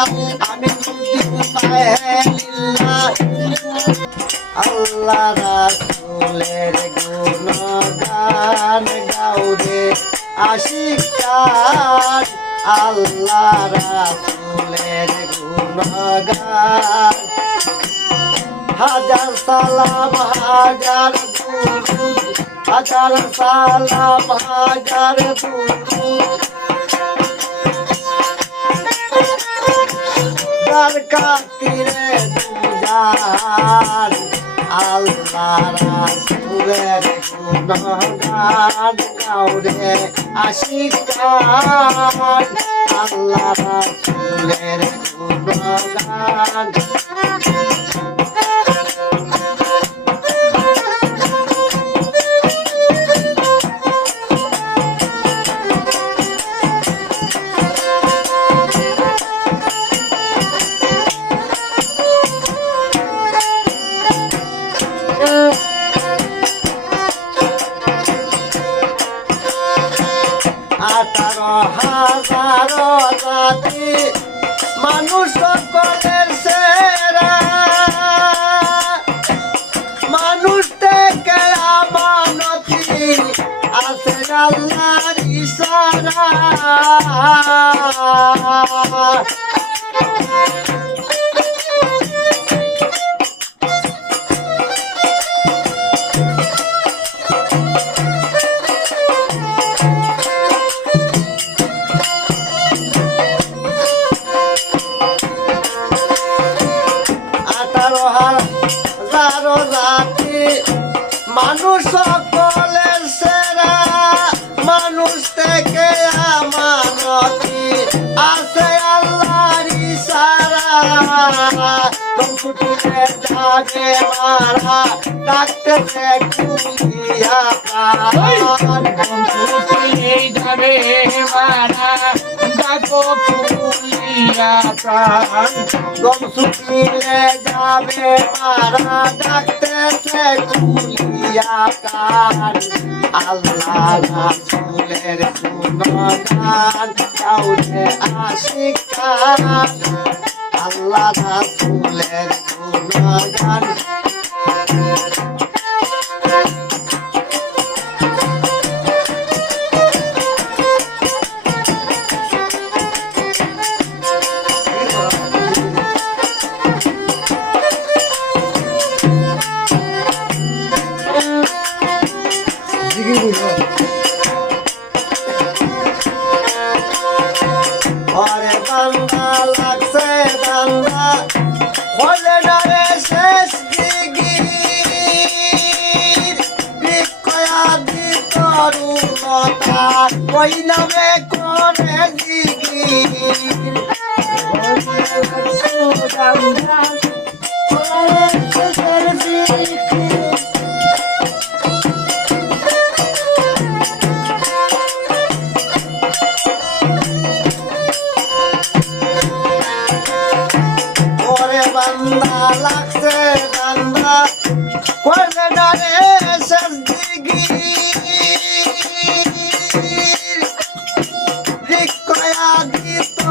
আমি আল্লাহ রাসূলের গুণগান গাউরে আশিকার আল্লাহ রাসূলের গুণগান। হাজার সালাম, হাজার হাজার সালাম, হাজার দুরুদ যার কাতিরে দুজার আল্লাহর রাসূলের গুণগান গাউরে আশিকার আল্লাহর রাসূলের গুণগান সকলের সেরা। মানুষ থেকে আমানতি আছে আল্লাহর ইশারা। আছে আল্লাহর ইশারা। কম্পিউটারে জাগে মারা ডাকতেছে কুলিয়া প্রাণ এই জাগে মারা ডাকো প্রাণ গম শুকিয়ে যাবে মারা ডাকতেছে কুলিয়া কান আল্লাহ রাসূলের গুণগান গাউরে আশিকান ওই নামে করে লাগছে বান্দা। করলে ডারে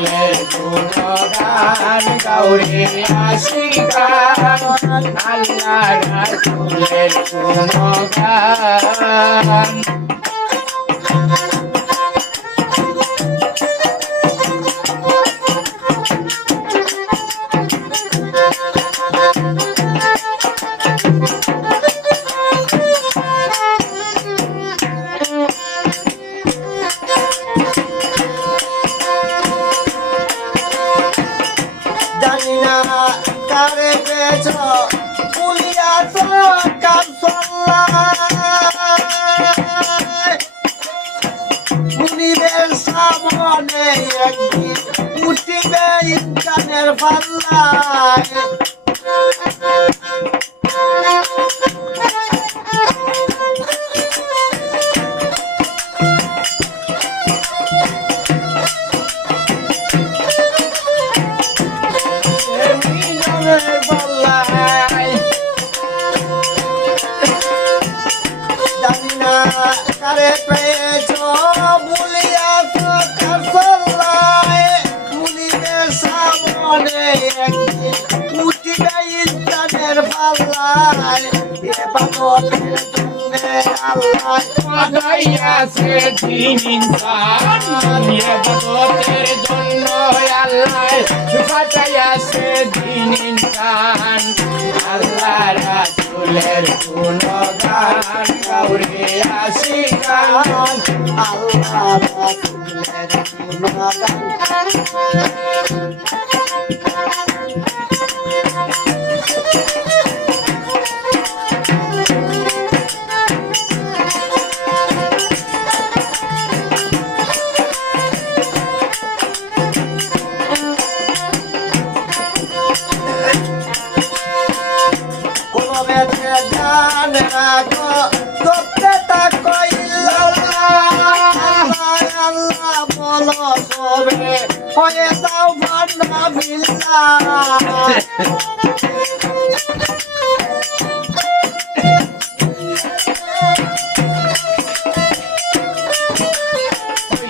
রাসূলের গুণগান গাউরে আশিকান আল্লাহ রাসূলের গুণগান। কারে পেয়েছ পুলিয়াছ কাম মুনিবের সামনে একদিন উঠিবে ইনকানের পাল্লায়। এ বাবতের জন্যে আল্লাহ বানাইয়াছে দিন ইনসান আল্লাহ রাসূলের গুণগান গাউরে আশিকান আল্লাহ রাসূলের সবে হয়ে যাও ভান্ডা বিল্লাহ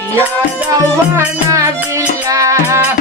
ইয়া দাওয়ানা বিল্লাহ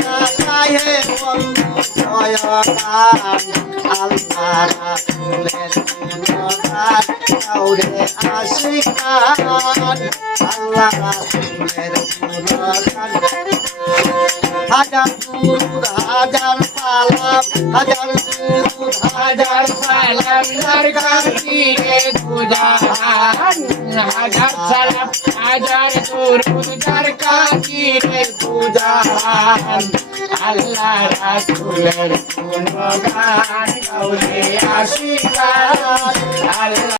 গায়ে বন্ধু জয়গান আল্লাহ রাসূলের গুণগান কাউরে হাজার সালাম হাজার দুরুদ দুজাহান আল্লাহ রাসূলের গুণগান গাউলে আশীর্বাদ আল্লাহ